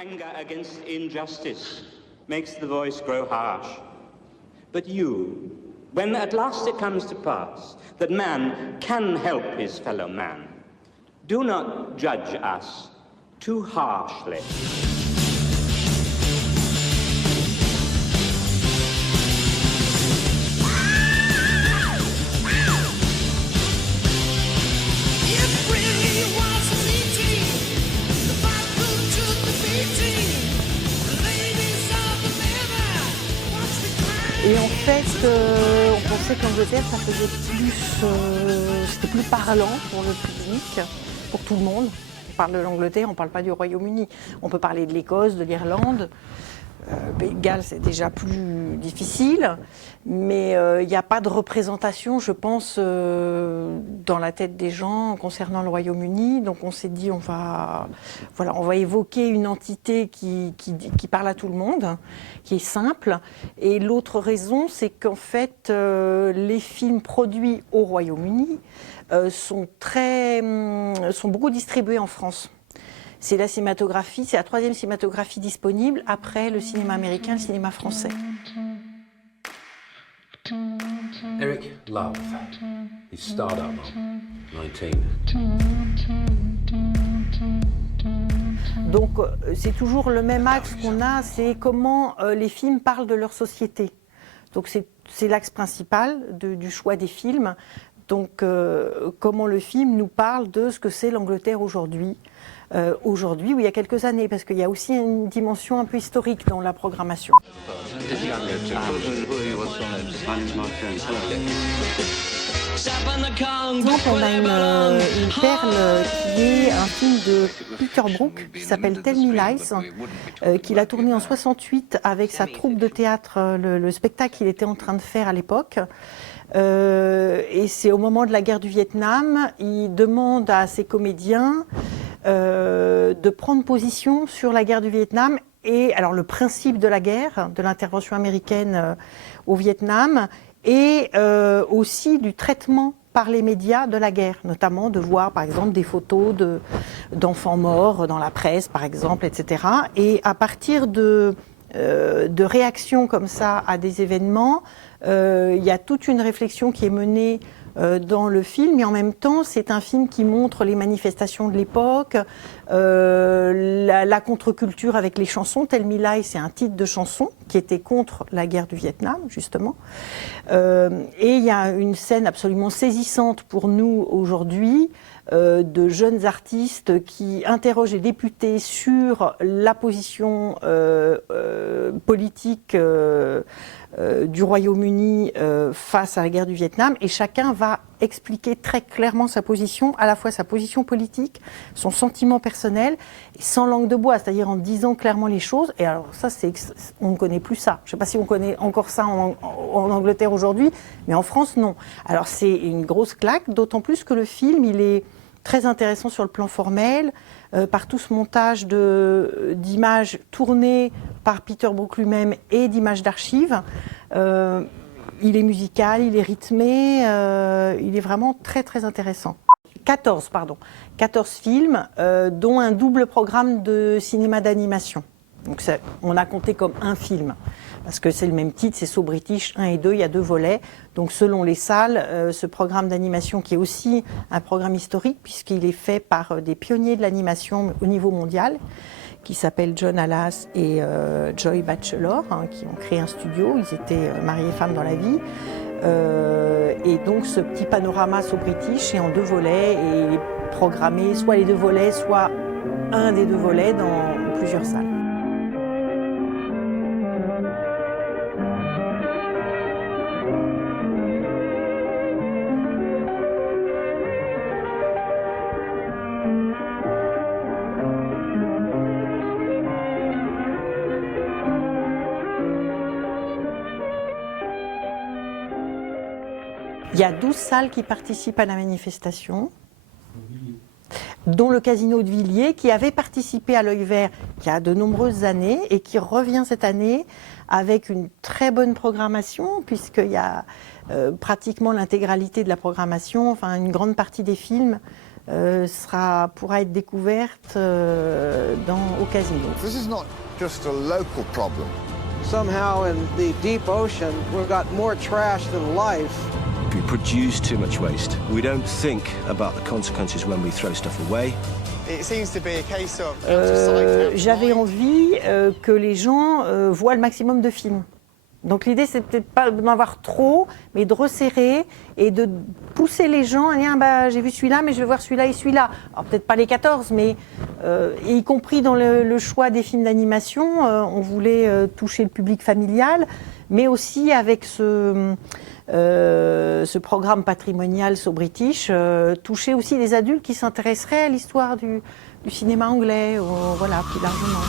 Anger against injustice makes the voice grow harsh. But you, when at last it comes to pass that man can help his fellow man, do not judge us too harshly. Et en fait, on pensait que l'Angleterre, ça faisait c'était plus parlant pour le public, pour tout le monde. On parle de l'Angleterre, on ne parle pas du Royaume-Uni. On peut parler de l'Écosse, de l'Irlande. Pays de Galles, c'est déjà plus difficile, mais il n'y a pas de représentation, je pense, dans la tête des gens concernant le Royaume-Uni. Donc on s'est dit, on va évoquer une entité qui parle à tout le monde, qui est simple. Et l'autre raison, c'est qu'en fait, les films produits au Royaume-Uni sont beaucoup distribués en France. C'est la cinématographie, c'est la troisième cinématographie disponible après le cinéma américain et le cinéma français. Eric Love, his stardom, 19. Donc c'est toujours le même axe qu'on a, c'est comment les films parlent de leur société. Donc c'est l'axe principal du choix des films. Donc comment le film nous parle de ce que c'est l'Angleterre aujourd'hui. Aujourd'hui ou il y a quelques années, parce qu'il y a aussi une dimension un peu historique dans la programmation. Donc on a une perle qui est un film de Peter Brook qui s'appelle Tell Me Lies, qu'il a tourné en 68 avec sa troupe de théâtre, le spectacle qu'il était en train de faire à l'époque. Et c'est au moment de la guerre du Vietnam, il demande à ses comédiens de prendre position sur la guerre du Vietnam et alors le principe de la guerre, de l'intervention américaine au Vietnam et aussi du traitement par les médias de la guerre, notamment de voir par exemple des photos d'enfants morts dans la presse par exemple, etc. Et à partir de réactions comme ça à des événements, il y a toute une réflexion qui est menée dans le film, et en même temps c'est un film qui montre les manifestations de l'époque, la contre-culture avec les chansons. Tell Me Lies, c'est un titre de chanson qui était contre la guerre du Vietnam justement, et il y a une scène absolument saisissante pour nous aujourd'hui de jeunes artistes qui interrogent les députés sur la position politique du Royaume-Uni face à la guerre du Vietnam, et chacun va expliquer très clairement sa position, à la fois sa position politique, son sentiment personnel, et sans langue de bois, c'est-à-dire en disant clairement les choses. Et alors ça, on ne connaît plus ça. Je ne sais pas si on connaît encore ça en Angleterre aujourd'hui, mais en France, non. Alors c'est une grosse claque, d'autant plus que le film, il est très intéressant sur le plan formel, par tout ce montage d'images tournées par Peter Brook lui-même et d'images d'archives. Il est musical, il est rythmé, il est vraiment très très intéressant. 14 films, dont un double programme de cinéma d'animation. Donc on a compté comme un film, parce que c'est le même titre, c'est So British 1 et 2, il y a 2 volets. Donc selon les salles, ce programme d'animation qui est aussi un programme historique, puisqu'il est fait par des pionniers de l'animation au niveau mondial, qui s'appellent John Halas et Joy Batchelor, qui ont créé un studio. Ils étaient mariés et femmes dans la vie. Et donc ce petit panorama So British est en 2 volets et est programmé soit les 2 volets, soit un des 2 volets dans plusieurs salles. Il y a 12 salles qui participent à la manifestation, dont le Casino de Villiers, qui avait participé à l'Œil Vert il y a de nombreuses années et qui revient cette année avec une très bonne programmation, puisqu'il y a pratiquement l'intégralité de la programmation, enfin une grande partie des films pourra être découverte au casino. This is not just a local problem. Somehow in the deep ocean, we've got more trash than life. We produce too much waste. We don't think about the consequences when we throw stuff away. It seems to be a case of J'avais envie que les gens voient le maximum de films. Donc l'idée, c'est peut-être pas d'en avoir trop, mais de resserrer et de pousser les gens à dire j'ai vu celui-là, mais je vais voir celui-là et celui-là. Alors peut-être pas les 14, mais y compris dans le choix des films d'animation, on voulait toucher le public familial, mais aussi avec ce programme patrimonial So British, toucher aussi les adultes qui s'intéresseraient à l'histoire du cinéma anglais, voilà, plus largement.